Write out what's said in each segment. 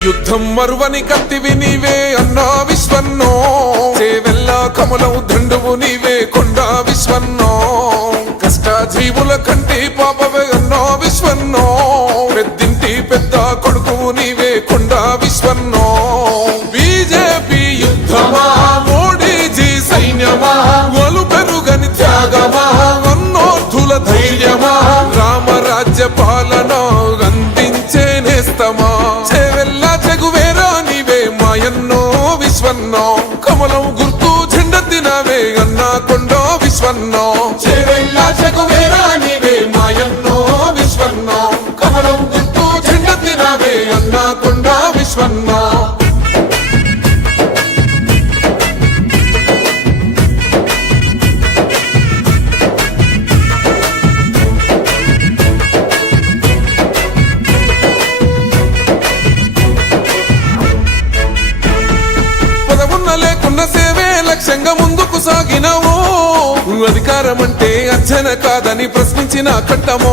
యుద్ధం మరువని కత్తివి నీవే అన్నా విశ్వన్నో, చేవెల్ల కమలం దండువు నీవే కొండా విశ్వన్నో, కష్ట జీవుల కంటి పాపవే అన్నా విశ్వన్నో, పెద్దింటి పెద్ద కొడుకు నీవే కొండా విశ్వన్నో. బీజేపీ యుద్ధమా మోడీజీ సైన్యమా, వలు పెరుగని త్యాగమా అన్నోర్థుల ధైర్యమా, రామరాజ్య పాలన అందించే నేస్తమా, కమలం గుర్తు జెండెత్తినవే అన్నా కొండా విశ్వన్నో, చేవెళ్ళ చెగువేరా నీవే మాయన్నో విశ్వన్నో, కమలం గుర్తు జెండెత్తినవే అన్నా కొండా విశ్వన్నో. లేకున్న సేవే లక్ష్యంగా ముందుకు సాగినవో, అధికారం అంటే అర్చన కాదని ప్రశ్నించిన కట్టమో,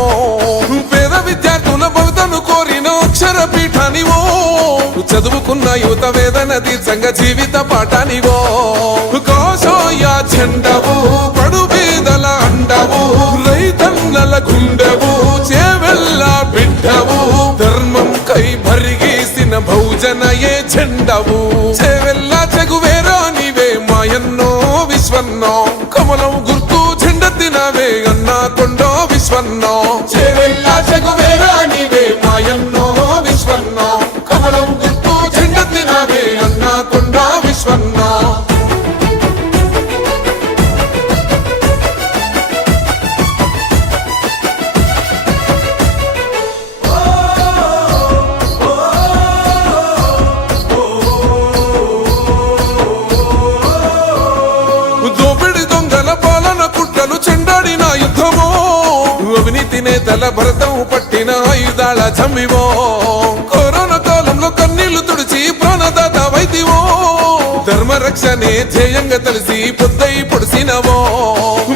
పేద విద్యార్థుల భవితను కోరిన అక్షర పీఠానివో, చదువుకున్న యువత వేదన తీర్చంగా జీవిత పాఠానివో, కోశోయ చెండవు పడు బీదల అండవు, రైతన్నల గుండెవు చేవెళ్ళ బిడ్డవు, ధర్మం కై భరిగీసిన బహుజనయే చెండవు, చేవెళ్ళ చెగువేరా నీవే మాయన్నో విశ్వన్నో, కమలం గుర్తు జెండెత్తినవే అన్నా కొండా విశ్వన్నో, చేవెళ్ళ చెగువేరా నీవే మాయన్నో విశ్వన్నో, కమలం గుర్తు జెండెత్తినవే అన్నా కొండా విశ్వన్నో. అవినీతి నేతల భరతం పట్టిన ఆయుధాల చమ్మివో, కరోనా కాలంలో కన్నీళ్లు తుడిచి ప్రాణదాత వైదివో, ధర్మరక్షణే ధ్యేయంగా తెలిసి పొద్దై పొడిసినవో,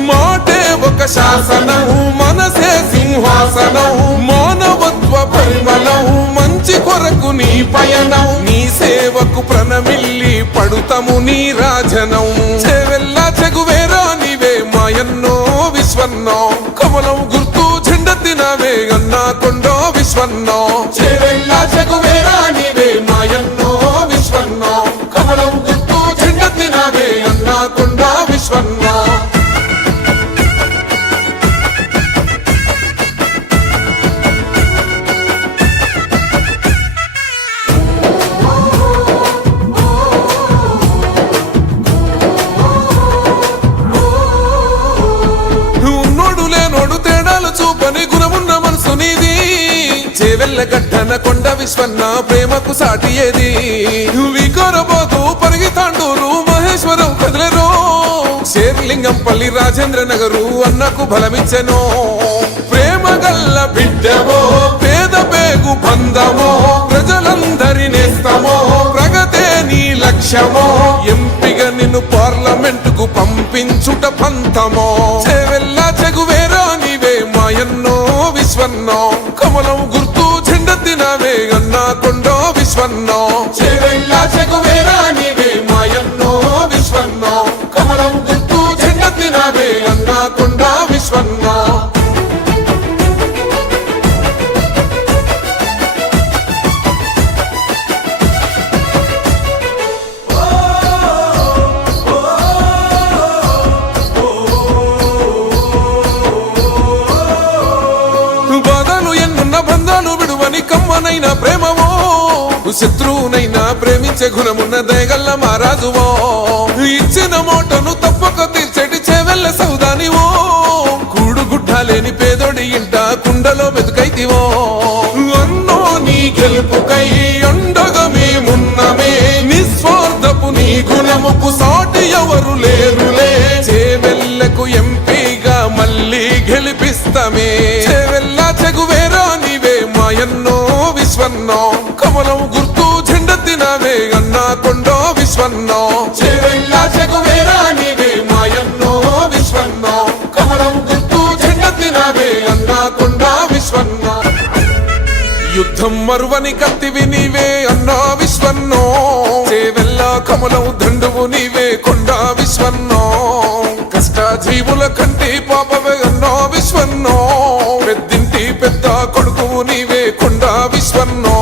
మాటే ఒక శాసనం మనసే సింహాసనం, మానవత్వ పరిమళం మంచి కొరకు నీ పయనం, నీ సేవకు ప్రణమిల్లి పడుతము నీ రాజనం, చేవెళ్ళ చెగువేరా నీవే మాయన్నో విశ్వన్నో, కమలం గుర్తు జెండెత్తినవే అన్నా కొండా విశ్వన్నో, చేవెళ్ళ చెగువేరా నీవే మాయన్నో విశ్వన్నో, కమలం గుర్తు జెండెత్తినవే అన్నా కొండా విశ్వన్నో. చూపని గుణమున్న మనసు నీది, చేవెళ్ళ గడ్డన కొండ విశ్వన్న ప్రేమకు సాటి ఏది, వికోరబోదు పరిగితాండూరు మహేశ్వరం కదిలేరో, శేర్లింగంపల్లి రాజేంద్ర నగరు అన్నకు బలమిచ్చెనో, ప్రేమ గల్ల బిడ్డవో పేద పేగు బంధమో, ప్రజలందరి నేస్తమో ప్రగతే నీ లక్ష్యమో, ఎంపిగా నిన్ను పార్లమెంటుకు పంపించుట పంతమో, చేవెళ్ళ చెగువేరా నీవే మాయన్నో విశ్వన్నో, కమలం గుర్తు జెండెత్తినవే అన్నా కొండా విశ్వన్నో, చేవెళ్ళ చెగువేరా నీవే మాయన్నో విశ్వన్నో, కమలం గుర్తు జెండెత్తినవే అన్నా కొండా విశ్వన్నో. బంధాలు విడువని కమ్మనైన ప్రేమవో, శత్రువునైనా ప్రేమించే గుణమున్న దయగల్ల మహారాజువో, ఇచ్చిన మోటను తప్పక తీర్చేటి చేవెళ్ళ సౌదానివో, కూడుగుడ్డ లేని పేదోడి ఇంట కుండలో మెతుకైతివో, అన్నో నీ గెలుపుకై అండగా మేమున్నమే, నిస్వార్థపు నీ గుణముకు సాటి ఎవరు లేరులే, చేవెళ్ళకు ఎంపీగా మళ్ళీ గెలిపిస్తమే, చేవెళ్ళ చెగువేరా నీవే మాయన్నో విశ్వన్నో, కమలం గుర్తు జెండెత్తినవే అన్నా కొండా విశ్వన్నో, చేవెళ్ళ చెగువేరా నీవే మాయన్నో విశ్వన్నో, కమలం గుర్తు జెండెత్తినవే అన్నా కొండా విశ్వన్నో. యుద్ధం మరువని కత్తివి నీవే అన్నా విశ్వన్నో చేవెల్ల కమలం దండువు నీవే కొండా విశ్వన్నో కష్ట జీవుల కంటి పాపవే అన్నా విశ్వన్నో పెద్దింటి పెద్ద కొడుకువు నీవే కొండా విశ్వన్నో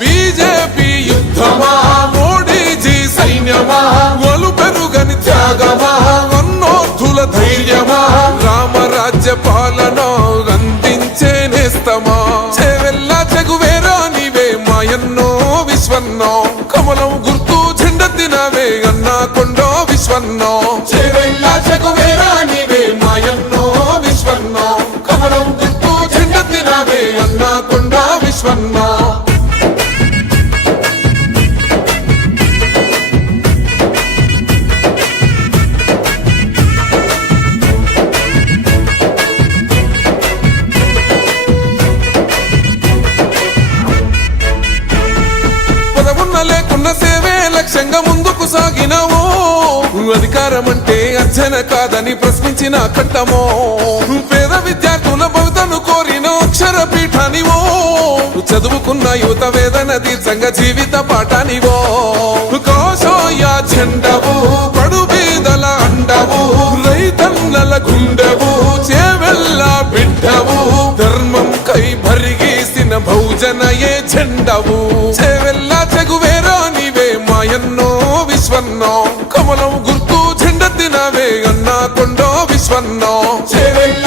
బీజేపీ యుద్ధమా మోడీజీ సైన్యమా వలు పెరుగని త్యాగమా అన్నోర్థుల ధైర్యమా రామరాజ్య పాలన అందించే నేస్తమా చేవెల్ల చెగువేరా నీవే మాయన్నో విశ్వన్నో కమలం గుర్తు జెండెత్తినవే అన్నా కొండో విశ్వన్నో చేవెళ్ళ చెగువేరా నీవే మాయన్నో విశ్వన్నో కమలం గుర్తు జెండెత్తినవే అన్నా కొండో విశ్వన్నో లేకున్న సేవే లక్ష్యంగా ముందుకు సాగినవో అధికారం అంటే అర్చన కాదని ప్రశ్నించిన కట్టమో పేద విద్యార్థుల భవితను కోరిన అక్షర పీఠానివో చదువుకున్న యువత వేదన తీర్చంగ జీవిత పాఠానివో కోశోయ చెండవు పడు బీదల అండవు రైతన్నల గుండెవు చేవెల్ల బిడ్డవు ధర్మం కై భరిగీసిన బహుజనయే చెండవు చేవెల్ల చెగువేరా నీవే మాయన్నో విశ్వన్నో కమలం గుర్తు జెండెత్తినవే అన్నా కొండో విశ్వన్నో చేవెళ్ళ